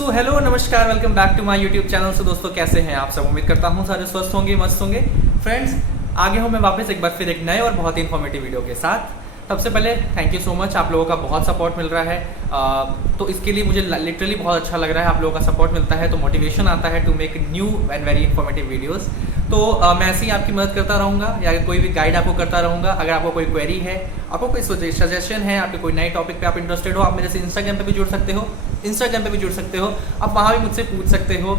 सो hello नमस्कार, welcome back to my YouTube channel. से दोस्तों कैसे हैं आप सब? उम्मीद करता हूँ सारे स्वस्थ होंगे, मस्त होंगे। फ्रेंड्स, आगे हूँ मैं वापस एक बार फिर एक नए और बहुत ही इन्फॉर्मेटिव वीडियो के साथ। सबसे पहले थैंक यू सो मच, आप लोगों का बहुत सपोर्ट मिल रहा है। तो इसके लिए मुझे लिटरली बहुत अच्छा लग रहा है। आप लोगों का सपोर्ट मिलता है तो मोटिवेशन आता है to make new and very informative videos. तो मैं ऐसे ही आपकी मदद करता रहूँगा या कोई भी गाइड आपको करता रहूँगा। अगर आपको कोई क्वेरी है, आपको कोई सजेशन है, आपके कोई नए टॉपिक पे आप इंटरेस्टेड हो, आप मेरे से इंस्टाग्राम पे भी जुड़ सकते हो। आप वहाँ भी मुझसे पूछ सकते हो,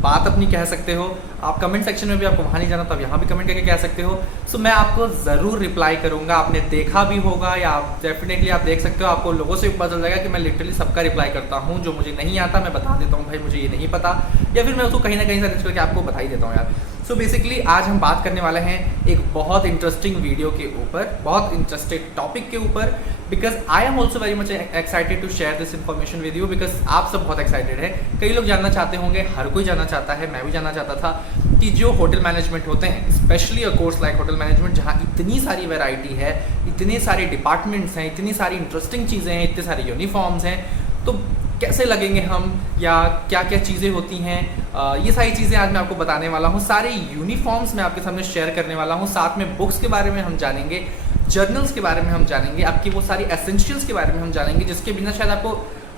बात अपनी कह सकते हो। आप कमेंट सेक्शन में भी, आपको वहाँ नहीं जाना तो आप यहाँ भी कमेंट करके कह सकते हो। सो मैं आपको ज़रूर रिप्लाई करूँगा। आपने देखा भी होगा या आप डेफिनेटली आप देख सकते हो, आपको लोगों से भी पता चल जाएगा कि मैं लिटरली सबका रिप्लाई करता हूँ। जो मुझे नहीं आता मैं बता देता हूँ, भाई मुझे ये नहीं पता, या फिर मैं उसको कहीं ना कहीं सर्च करके आपको बता ही देता हूँ यार। सो बेसिकली आज हम बात करने वाले हैं एक बहुत इंटरेस्टिंग वीडियो के ऊपर, बहुत इंटरेस्टिंग टॉपिक के ऊपर, because I am also very much excited to share this information with you. Because आप सब बहुत एक्साइटेड है, कई लोग जानना चाहते होंगे, हर कोई जानना चाहता है, मैं भी जानना चाहता था कि जो होटल मैनेजमेंट होते हैं, specially a course like hotel management, जहाँ इतनी सारी वैरायटी है, इतने सारे डिपार्टमेंट्स हैं, इतनी सारी इंटरेस्टिंग चीज़ें हैं, इतने सारे यूनिफॉर्म्स हैं, तो कैसे लगेंगे हम, या क्या क्या चीज़ें होती हैं, ये सारी चीज़ें आज मैं आपको बताने वाला हूँ। सारे यूनिफॉर्म्स मैं आपके सामने शेयर करने वाला हूँ। साथ में बुक्स के बारे में हम जानेंगे, जर्नल्स के बारे में हम जानेंगे, आपकी वो सारी एसेंशियल्स के बारे में हम जानेंगे, जिसके बिना शायद आपको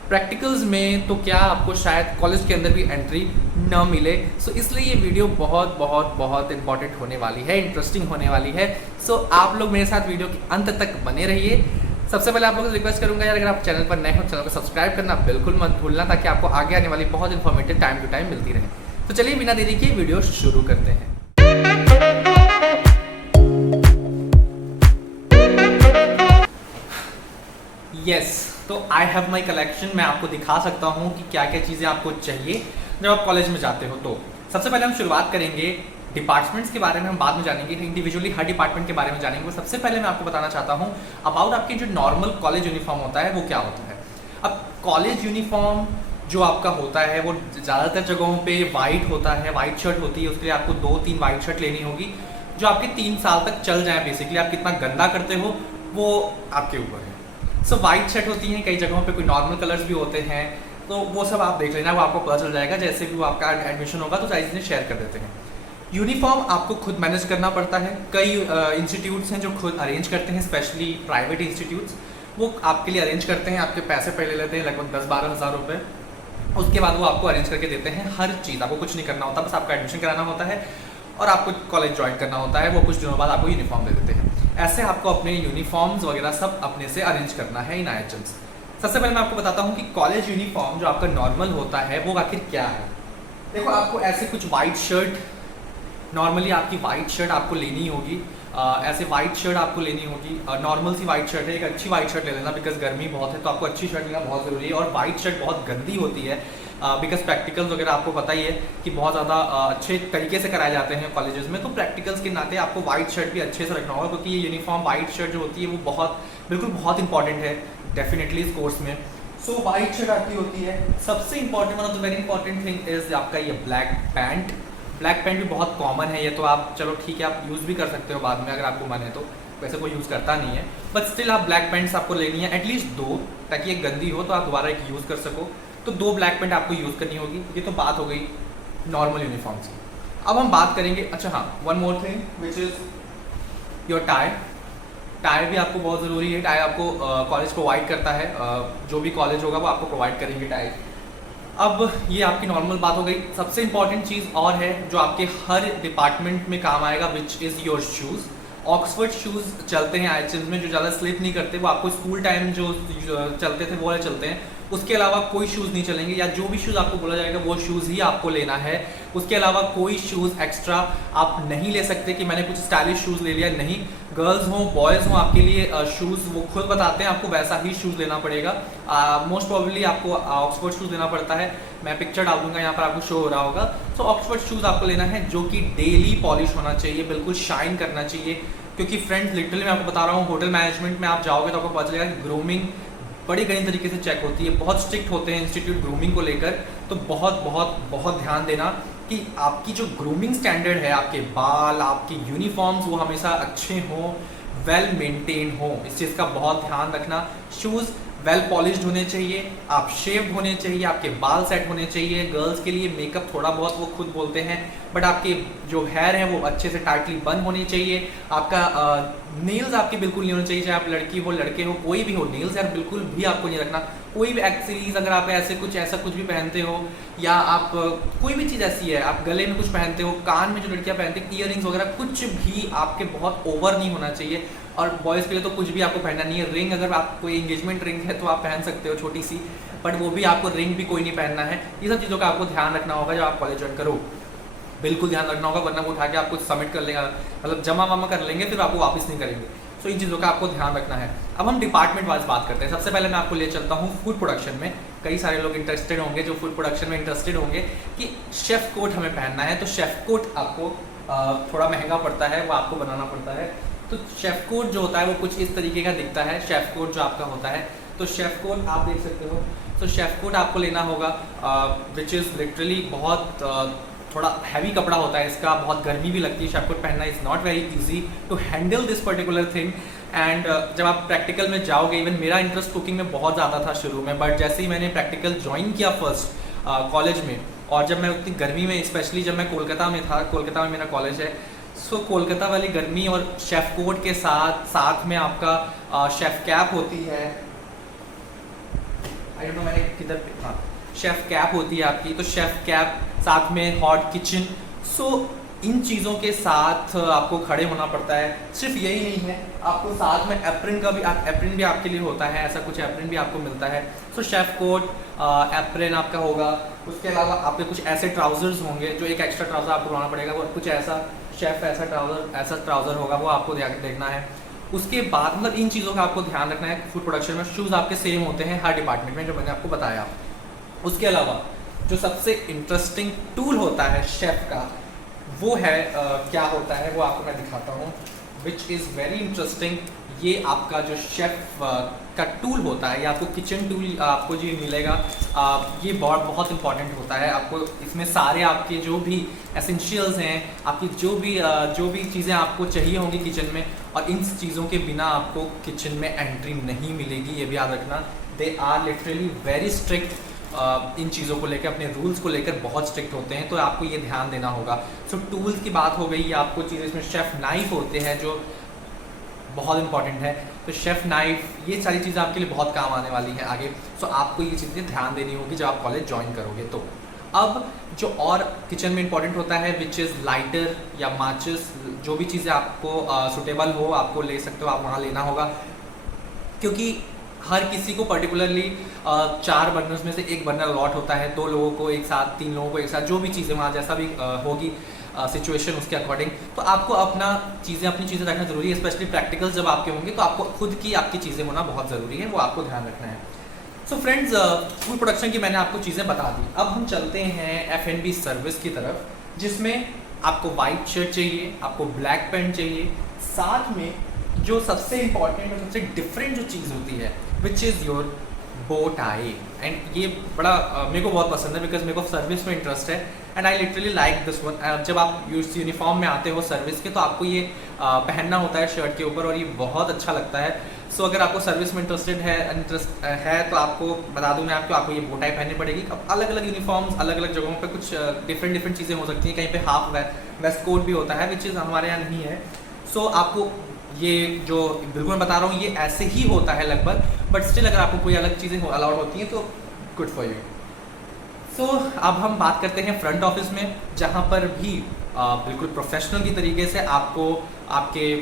प्रैक्टिकल्स में तो क्या आपको शायद कॉलेज के अंदर भी एंट्री न मिले। सो इसलिए ये वीडियो बहुत बहुत बहुत इंपॉर्टेंट होने वाली है, इंटरेस्टिंग होने वाली है। सो आप लोग मेरे साथ वीडियो के अंत तक बने रहिए। सबसे पहले आप लोगों से रिक्वेस्ट करूंगा यार, अगर आप चैनल पर नए हो, चैनल को सब्सक्राइब करना बिल्कुल मत भूलना, ताकि आपको आगे आने वाली बहुत इन्फॉर्मेटिव टाइम टू टाइम मिलती रहे। तो चलिए बिना देरी के वीडियो शुरू करते हैं। यस, तो आई हैव माई कलेक्शन। मैं आपको दिखा सकता हूँ कि क्या क्या चीज़ें आपको चाहिए जब आप कॉलेज में जाते हो। तो सबसे पहले हम शुरुआत करेंगे डिपार्टमेंट्स के बारे में, हम बाद में जानेंगे, इंडिविजुअली हर डिपार्टमेंट के बारे में जानेंगे। सबसे पहले मैं आपको बताना चाहता हूँ अबाउट आपकी जो नॉर्मल कॉलेज यूनिफॉर्म होता है वो क्या होता है। अब कॉलेज यूनिफॉर्म जो आपका होता है वो ज़्यादातर जगहों पे वाइट होता है, वाइट शर्ट होती है। उसके लिए आपको 2-3 वाइट शर्ट लेनी होगी जो आपके 3 साल तक चल जाए। बेसिकली आप कितना गंदा करते हो वो आपके ऊपर है। सो वाइट शर्ट होती हैं, कई जगहों पे कोई नॉर्मल कलर्स भी होते हैं, तो वो सब आप देख लेना, वो आपको पता चल जाएगा। जैसे भी वो आपका एडमिशन होगा तो सारी चीज़ें शेयर कर देते हैं। यूनिफॉर्म आपको खुद मैनेज करना पड़ता है। कई इंस्टीट्यूट्स हैं जो खुद अरेंज करते हैं, स्पेशली प्राइवेट इंस्टीट्यूट्स, वो आपके लिए अरेंज करते हैं, आपके पैसे पहले लेते हैं लगभग 10-12 हज़ार रुपये। उसके बाद वो आपको अरेंज करके देते हैं हर चीज़। आपको कुछ नहीं करना होता, बस आपका एडमिशन कराना होता है और आपको कॉलेज ज्वाइन करना होता है। वो कुछ दिनों बाद आपको यूनिफॉर्म दे देते हैं। ऐसे आपको अपने यूनिफॉर्म्स वगैरह सब अपने से अरेंज करना है इन IHMs। सबसे पहले मैं आपको बताता हूँ कि कॉलेज यूनिफॉर्म जो आपका नॉर्मल होता है वो आखिर क्या है। देखो, आपको ऐसे कुछ वाइट शर्ट, नॉर्मली आपकी वाइट शर्ट आपको लेनी होगी। ऐसे वाइट शर्ट आपको लेनी होगी। नॉर्मल सी वाइट शर्ट है, एक अच्छी वाइट शर्ट ले लेना, बिकॉज गर्मी बहुत है तो आपको अच्छी शर्ट लेना बहुत ज़रूरी है। और वाइट शर्ट बहुत गंदी होती है, बिकॉज प्रैक्टिकल्स वगैरह आपको पता ही है कि बहुत ज़्यादा अच्छे तरीके से कराए जाते हैं कॉलेजेस में। तो प्रैक्टिकल्स के नाते आपको वाइट शर्ट भी अच्छे से रखना होगा, क्योंकि ये यूनिफॉर्म वाइट शर्ट जो होती है वो बहुत इंपॉर्टेंट है डेफिनेटली इस कोर्स में। सो वाइट शर्ट आपकी होती है। सबसे important, one of the very important thing is आपका ये ब्लैक पैंट। ब्लैक पैंट भी बहुत कॉमन है ये, तो आप चलो ठीक है, आप यूज़ भी कर सकते हो बाद में अगर आपको मन है तो। वैसे कोई यूज़ करता नहीं है, बट स्टिल आप ब्लैक पैंट्स आपको लेनी है, एटलीस्ट 2, ताकि एक गंदी हो तो आप दोबारा एक यूज़ कर सको। तो 2 ब्लैक पैंट आपको यूज़ करनी होगी। ये तो बात हो गई नॉर्मल यूनिफॉर्म्स की। अब हम बात करेंगे, अच्छा हाँ, one more thing which is your tie. Tie भी आपको बहुत ज़रूरी है। टाई आपको कॉलेज प्रोवाइड करता है, जो भी कॉलेज होगा वो आपको प्रोवाइड करेंगे टाई। अब ये आपकी नॉर्मल बात हो गई। सबसे इंपॉर्टेंट चीज़ और है जो आपके हर डिपार्टमेंट में काम आएगा, which is your shoes. Oxford shoes चलते हैं IHMs में, जो ज़्यादा स्लिप नहीं करते। वो आपको स्कूल टाइम जो चलते थे वो चलते हैं, उसके अलावा कोई शूज़ नहीं चलेंगे, या जो भी शूज़ आपको बोला जाएगा वो शूज़ ही आपको लेना है। उसके अलावा कोई शूज़ एक्स्ट्रा आप नहीं ले सकते कि मैंने कुछ स्टाइलिश शूज़ ले लिया, नहीं। गर्ल्स हों बॉयज़ हों, आपके लिए शूज़ वो खुद बताते हैं, आपको वैसा ही शूज़ लेना पड़ेगा। मोस्ट प्रोबेबली आपको ऑक्सफर्ड शूज़ लेना पड़ता है। मैं पिक्चर डाल दूंगा, यहाँ पर आपको शो हो रहा होगा। सो ऑक्सफर्ड शूज़ आपको लेना है, जो कि डेली पॉलिश होना चाहिए, बिल्कुल शाइन करना चाहिए। क्योंकि फ्रेंड्स, लिटरली मैं आपको बता रहा हूँ, होटल मैनेजमेंट में आप जाओगे तो आपको पता चलेगा कि ग्रूमिंग बड़ी गहरी तरीके से चेक होती है। बहुत स्ट्रिक्ट होते हैं इंस्टीट्यूट ग्रूमिंग को लेकर। तो बहुत बहुत बहुत ध्यान देना कि आपकी जो ग्रूमिंग स्टैंडर्ड है, आपके बाल, आपकी यूनिफॉर्म्स, वो हमेशा अच्छे हों, वेल मेंटेन हो। इस चीज़ का बहुत ध्यान रखना। शूज़ वेल पॉलिश्ड होने चाहिए, आप शेव्ड होने चाहिए, आपके बाल सेट होने चाहिए। गर्ल्स के लिए मेकअप थोड़ा बहुत वो खुद बोलते हैं, बट आपके जो हेयर है वो अच्छे से टाइटली बन होनी चाहिए। आपका नेल्स आपके बिल्कुल नहीं होने चाहिए, चाहे आप लड़की हो लड़के हो कोई भी हो, नेल्स यार बिल्कुल भी आपको नहीं रखना। कोई भी एक्सेसरीज अगर आप ऐसा कुछ भी पहनते हो, या आप कोई भी चीज़ ऐसी है, आप गले में कुछ पहनते हो, कान में जो लड़कियां पहनती हैं ईयरिंग्स वगैरह, कुछ भी आपके बहुत ओवर नहीं होना चाहिए। और बॉयज़ के लिए तो कुछ भी आपको पहनना नहीं है। रिंग अगर आप कोई एंगेजमेंट रिंग है तो आप पहन सकते हो छोटी सी, बट वो भी आपको रिंग भी कोई नहीं पहनना है। ये सब चीज़ों का आपको ध्यान रखना होगा जब आप कॉलेज ज्वाइन करो, बिल्कुल ध्यान रखना होगा, वरना वो उठा के आपको सबमिट कर लेगा, मतलब जमा वमा कर लेंगे, फिर आपको वापस नहीं करेंगे। सो इन चीज़ों का आपको ध्यान रखना है। अब हम डिपार्टमेंट वाइज बात करते हैं। सबसे पहले मैं आपको ले चलता हूँ फूड प्रोडक्शन में। कई सारे लोग इंटरेस्टेड होंगे जो फूड प्रोडक्शन में इंटरेस्टेड होंगे कि शेफ़ कोट हमें पहनना है। तो शेफ़ कोट आपको थोड़ा महंगा पड़ता है, वो आपको बनाना पड़ता है। तो शेफ़ कोट जो होता है वो कुछ इस तरीके का दिखता है, शेफ़ कोट जो आपका होता है। तो शेफ़ कोट आप देख सकते हो। तो शेफ़ कोट आपको लेना होगा, विच इज़ लिटरली बहुत थोड़ा हैवी कपड़ा होता है इसका, बहुत गर्मी भी लगती है। शेफ़ कोट पहनना is not very easy to handle this particular thing. And जब आप प्रैक्टिकल में जाओगे, इवन मेरा इंटरेस्ट कुकिंग में बहुत ज़्यादा था शुरू में, बट जैसे ही मैंने प्रैक्टिकल ज्वाइन किया फर्स्ट कॉलेज में, और जब मैं उतनी गर्मी में, स्पेशली जब मैं कोलकाता में था, कोलकाता में मेरा कॉलेज है, सो कोलकाता वाली गर्मी और शेफ़ कोट के साथ में आपका शेफ़ कैप होती है, आई डोंट नो मैंने किधर, हाँ शेफ़ कैप होती है आपकी। तो शेफ़ कैप, साथ में हॉट किचन, सो इन चीज़ों के साथ आपको खड़े होना पड़ता है। सिर्फ यही नहीं है, आपको साथ में एप्रिन का भी, एप्रिन भी आपके लिए होता है, ऐसा कुछ एप्रिन भी आपको मिलता है। सो शेफ़ कोट, एप्रिन आपका होगा। उसके अलावा आपके कुछ ऐसे ट्राउजर्स होंगे जो एक एक्स्ट्रा ट्राउज़र आपको बनाना पड़ेगा, वो कुछ ऐसा शेफ़ ऐसा ट्राउज़र होगा, वो आपको देखना है। उसके बाद मतलब इन चीज़ों का आपको ध्यान रखना है। फूड प्रोडक्शन में शूज़ आपके सेम होते हैं हर डिपार्टमेंट में, जो मैंने आपको बताया। उसके अलावा जो सबसे इंटरेस्टिंग टूल होता है शेफ़ का, वो है क्या होता है वो आपको मैं दिखाता हूँ, विच इज़ वेरी इंटरेस्टिंग। ये आपका जो शेफ़ का टूल होता है, ये आपको किचन टूल आपको जो मिलेगा, ये बहुत इंपॉर्टेंट होता है। आपको इसमें सारे आपके जो भी एसेंशियल्स हैं, आपकी जो भी चीज़ें आपको चाहिए होंगी किचन में, और इन चीज़ों के बिना आपको किचन में एंट्री नहीं मिलेगी, ये भी याद रखना। They are literally very strict, इन चीज़ों को लेकर, अपने रूल्स को लेकर बहुत स्ट्रिक्ट होते हैं, तो आपको ये ध्यान देना होगा। सो टूल्स की बात हो गई, आपको चीज़ें इसमें शेफ़ नाइफ होते हैं जो बहुत इंपॉर्टेंट है। तो शेफ़ नाइफ, ये सारी चीज़ें आपके लिए बहुत काम आने वाली हैं आगे। सो आपको ये चीज़ें ध्यान देनी होगी जब आप कॉलेज ज्वाइन करोगे। तो अब जो और किचन में इंपॉर्टेंट होता है, विच इज़ लाइटर या माचिस, जो भी चीज़ें आपको सुटेबल हो आपको ले सकते हो, आप वहाँ लेना होगा, क्योंकि हर किसी को पर्टिकुलरली 4 बर्नर्स में से एक बर्नर अलॉट होता है, 2 लोगों को एक साथ, 3 लोगों को एक साथ, जो भी चीज़ें वहाँ जैसा भी होगी सिचुएशन उसके अकॉर्डिंग। तो आपको अपनी चीज़ें रखना ज़रूरी है, स्पेशली प्रैक्टिकल्स जब आपके होंगे तो आपको खुद की आपकी चीज़ें होना बहुत ज़रूरी है, वो आपको ध्यान रखना है। सो फ्रेंड्स, फूड प्रोडक्शन की मैंने आपको चीज़ें बता दी। अब हम चलते हैं F&B सर्विस की तरफ, जिसमें आपको वाइट शर्ट चाहिए, आपको ब्लैक पैंट चाहिए, साथ में जो सबसे इंपॉर्टेंट और सबसे डिफरेंट जो चीज़ होती है, विच इज़ योर बो टाई। एंड ये बड़ा मेरे को बहुत पसंद है, बिकॉज मेरे को सर्विस में इंटरेस्ट है, and I literally like this one. जब आप यूनिफॉर्म में आते हो सर्विस के, तो आपको ये पहनना होता है शर्ट के ऊपर, और ये बहुत अच्छा लगता है। सो अगर आपको सर्विस में इंटरेस्ट है तो आपको बता दूं मैं आपको ये बो टाई पहननी पड़ेगी। अब अलग अलग यूनिफॉर्म्स अलग अलग जगहों पे कुछ डिफरेंट चीज़ें हो सकती हैं, कहीं पे हाफ वेस्ट कोट भी होता है, विच इज़ हमारे यहाँ नहीं है। सो आपको ये जो बिल्कुल मैं बता रहा हूँ ये ऐसे ही होता है लगभग, बट स्टिल अगर आपको कोई अलग चीज़ें अलाउड होती हैं तो गुड फॉर यू। सो अब हम बात करते हैं फ्रंट ऑफिस में, जहाँ पर भी बिल्कुल प्रोफेशनल की तरीके से आपको आपके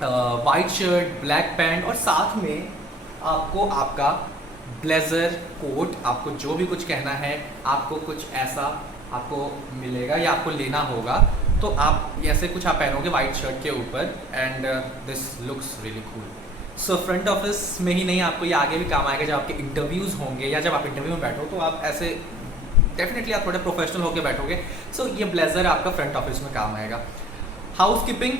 वाइट शर्ट, ब्लैक पैंट, और साथ में आपको आपका ब्लेज़र, कोट, आपको जो भी कुछ कहना है, आपको कुछ ऐसा आपको मिलेगा या आपको लेना होगा। तो आप ऐसे कुछ आप पहनोगे वाइट शर्ट के ऊपर, and this looks really cool. So front office में ही नहीं, आपको ये आगे भी काम आएगा जब आपके इंटरव्यूज़ होंगे, या जब आप इंटरव्यू में बैठो तो आप ऐसे डेफिनेटली आप थोड़े प्रोफेशनल होकर बैठोगे। सो ये ब्लेज़र आपका फ्रंट ऑफिस में काम आएगा। Housekeeping,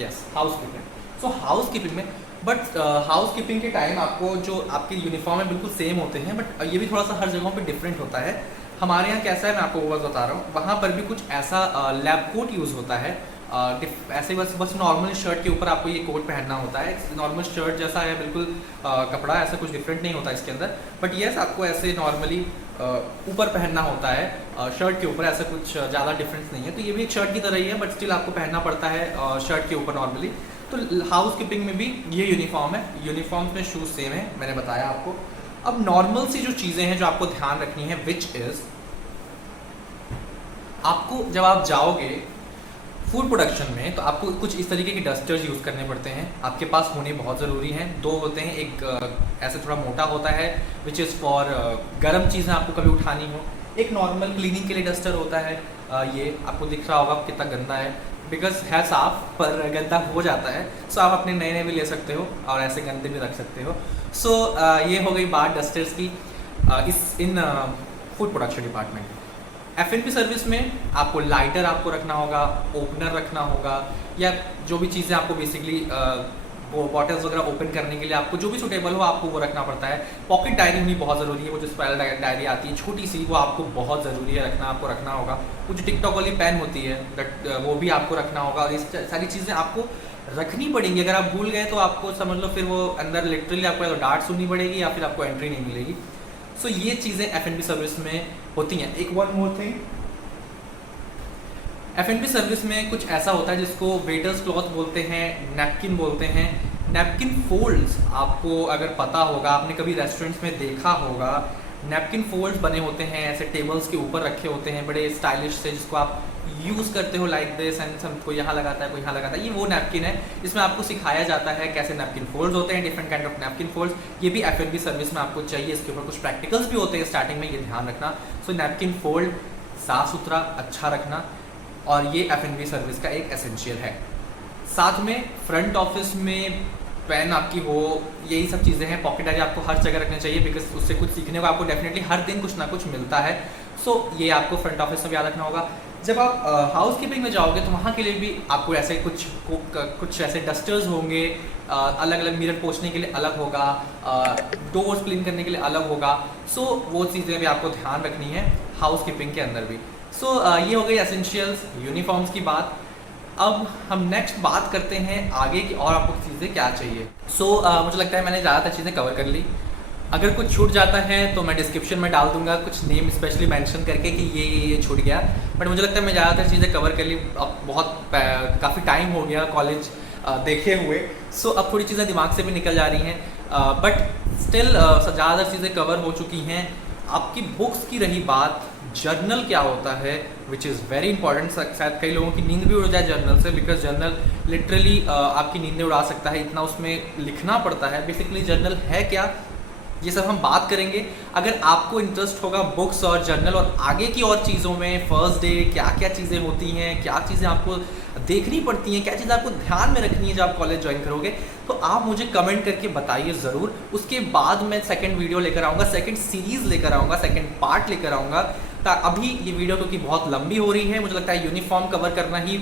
yes housekeeping. So housekeeping में, बट हाउस कीपिंग के टाइम आपको जो आपके यूनिफॉर्म में बिल्कुल सेम होते हैं, बट ये भी थोड़ा सा हर जगहों पे डिफरेंट होता है। हमारे यहाँ कैसा है मैं आपको वो बता रहा हूँ, वहाँ पर भी कुछ ऐसा लैब कोट यूज़ होता है, ऐसे बस बस नॉर्मल शर्ट के ऊपर आपको ये कोट पहनना होता है। नॉर्मल शर्ट जैसा है बिल्कुल कपड़ा, ऐसा कुछ डिफरेंट नहीं होता इसके अंदर। बट येस, आपको ऐसे नॉर्मली ऊपर पहनना होता है शर्ट के ऊपर, ऐसा कुछ ज़्यादा डिफरेंस नहीं है। तो ये भी एक शर्ट की तरह ही है, बट स्टिल आपको पहनना पड़ता है शर्ट के ऊपर नॉर्मली। तो हाउस कीपिंग में भी ये यूनिफॉर्म है, यूनिफॉर्म्स में शूज़ सेम है, मैंने बताया आपको। अब नॉर्मल सी जो चीज़ें हैं जो आपको ध्यान रखनी है, विच इज़ आपको जब आप जाओगे फूड प्रोडक्शन में तो आपको कुछ इस तरीके के डस्टर्स यूज़ करने पड़ते हैं, आपके पास होने बहुत ज़रूरी हैं। दो होते हैं, एक ऐसे थोड़ा मोटा होता है विच इज़ फॉर गर्म चीज़ें आपको कभी उठानी हो, एक नॉर्मल क्लीनिंग के लिए डस्टर होता है। ये आपको दिख रहा होगा कितना गंदा है, बिकॉज है साफ पर गंदा हो जाता है। सो आप अपने नए नए भी ले सकते हो और ऐसे गंदे भी रख सकते हो। सो ये हो गई बात डस्टर्स की इन food production department. F&B service में आपको लाइटर आपको रखना होगा, ओपनर रखना होगा, या जो भी चीज़ें आपको बेसिकली वो बॉटल्स वगैरह ओपन करने के लिए आपको जो भी सूटेबल हो आपको वो रखना पड़ता है। पॉकेट डायरी होनी बहुत ज़रूरी है, वो जो स्पाइरल डायरी आती है छोटी सी, वो आपको बहुत ज़रूरी है रखना, आपको रखना होगा। वो जो टिकटॉक वाली पेन होती है वो भी आपको रखना होगा, और ये सारी चीज़ें आपको रखनी पड़ेंगी। अगर आप भूल गए तो आपको समझ लो फिर वो अंदर लिटरली आपको डांट सुननी पड़ेगी या फिर आपको एंट्री नहीं मिलेगी। सो ये चीज़ें F&B सर्विस में होती हैं। एक one more thing, F&B service में कुछ ऐसा होता है जिसको वेटर्स क्लॉथ बोलते हैं, नैपकिन बोलते हैं। नैपकिन फोल्ड्स आपको अगर पता होगा, आपने कभी रेस्टोरेंट्स में देखा होगा, नैपकिन फोल्ड्स बने होते हैं, ऐसे टेबल्स के ऊपर रखे होते हैं, बड़े स्टाइलिश से, जिसको आप यूज़ करते हो लाइक दिस एंड सब, कोई यहाँ लगाता है कोई यहाँ लगाता है। ये वो नैपकिन है, इसमें आपको सिखाया जाता है कैसे नैपकिन फोल्ड्स होते हैं, different kind of napkin folds. ये भी F&B सर्विस में आपको चाहिए, इसके ऊपर कुछ प्रैक्टिकल्स भी होते हैं स्टार्टिंग में, ये ध्यान रखना। सो नैपकिन फोल्ड साफ़ सुथरा अच्छा रखना, और ये F&B सर्विस का एक एसेंशियल है। साथ में फ्रंट ऑफिस में पेन आपकी हो, यही सब चीज़ें हैं। पॉकेट डायरी आपको हर जगह रखनी चाहिए, बिकॉज उससे कुछ सीखने को आपको डेफिनेटली हर दिन कुछ ना कुछ मिलता है। सो ये आपको फ्रंट ऑफिस में याद रखना होगा। जब आप हाउस कीपिंग में जाओगे तो वहाँ के लिए भी आपको ऐसे कुछ ऐसे डस्टर्स होंगे, अलग अलग मिरर पोंछने के लिए अलग होगा, डोर्स क्लीन करने के लिए अलग होगा। सो वो चीज़ें भी आपको ध्यान रखनी है हाउस कीपिंग के अंदर भी। सो ये हो गई एसेंशियल्स यूनिफॉर्म्स की बात। अब हम नेक्स्ट बात करते हैं आगे की, और आपको चीज़ें क्या चाहिए। मुझे लगता है मैंने ज़्यादातर चीज़ें कवर कर ली। अगर कुछ छूट जाता है तो मैं डिस्क्रिप्शन में डाल दूंगा कुछ नेम स्पेशली मेंशन करके कि ये छूट गया, बट मुझे लगता है मैं ज़्यादातर चीज़ें कवर कर ली। अब काफ़ी टाइम हो गया कॉलेज देखे हुए, अब थोड़ी चीज़ें दिमाग से भी निकल जा रही हैं, बट स्टिल ज़्यादातर चीज़ें कवर हो चुकी हैं। आपकी बुक्स की रही बात, जर्नल क्या होता है विच इज़ वेरी इंपॉर्टेंट। शायद कई लोगों की नींद भी उड़ जाए जर्नल से, बिकॉज जर्नल लिटरली आपकी नींदें उड़ा सकता है, इतना उसमें लिखना पड़ता है। बेसिकली जर्नल है क्या, ये सब हम बात करेंगे। अगर आपको इंटरेस्ट होगा बुक्स और जर्नल और आगे की और चीज़ों में, फर्स्ट डे क्या क्या चीज़ें होती हैं, क्या चीज़ें आपको देखनी पड़ती हैं, क्या चीज़ें आपको ध्यान में रखनी है जब आप कॉलेज ज्वाइन करोगे, तो आप मुझे कमेंट करके बताइए ज़रूर। उसके बाद मैं सेकंड वीडियो लेकर आऊँगा, सेकंड सीरीज़ लेकर आऊँगा, सेकंड पार्ट लेकर आऊँगा। अभी ये वीडियो क्योंकि बहुत लंबी हो रही है, मुझे लगता है यूनिफॉर्म कवर करना ही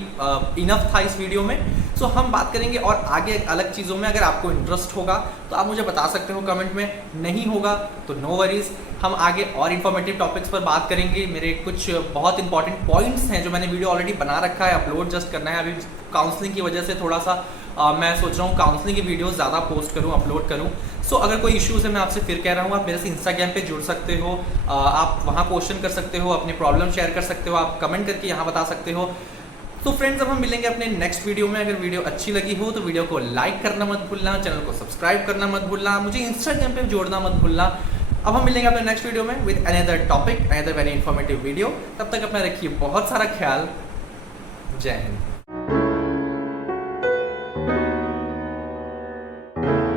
इनफ था इस वीडियो में। हम बात करेंगे और आगे अलग चीज़ों में। अगर आपको इंटरेस्ट होगा तो आप मुझे बता सकते हो कमेंट में, नहीं होगा तो नो वरीज। हम आगे और इन्फॉर्मेटिव टॉपिक्स पर बात करेंगे। मेरे कुछ बहुत इंपॉर्टेंट पॉइंट्स हैं जो मैंने वीडियो ऑलरेडी बना रखा है, अपलोड जस्ट करना है। अभी काउंसलिंग की वजह से थोड़ा सा मैं सोच रहा हूँ काउंसलिंग की वीडियो ज़्यादा पोस्ट करूँ, अपलोड करूँ। अगर कोई इश्यूज़ है, मैं आपसे फिर कह रहा हूँ, आप मेरे से इंस्टाग्राम पे जुड़ सकते हो, आप वहाँ क्वेश्चन कर सकते हो, अपनी प्रॉब्लम शेयर कर सकते हो, आप कमेंट करके यहाँ बता सकते हो। तो फ्रेंड्स, अब हम मिलेंगे अपने नेक्स्ट वीडियो में। अगर वीडियो अच्छी लगी हो तो वीडियो को लाइक करना मत भूलना, चैनल को सब्सक्राइब करना मत भूलना, मुझे इंस्टाग्राम पे जोड़ना मत भूलना। अब हम मिलेंगे अपने नेक्स्ट वीडियो में with another topic, another very informative video. तब तक अपना रखिए बहुत सारा ख्याल। जय हिंद।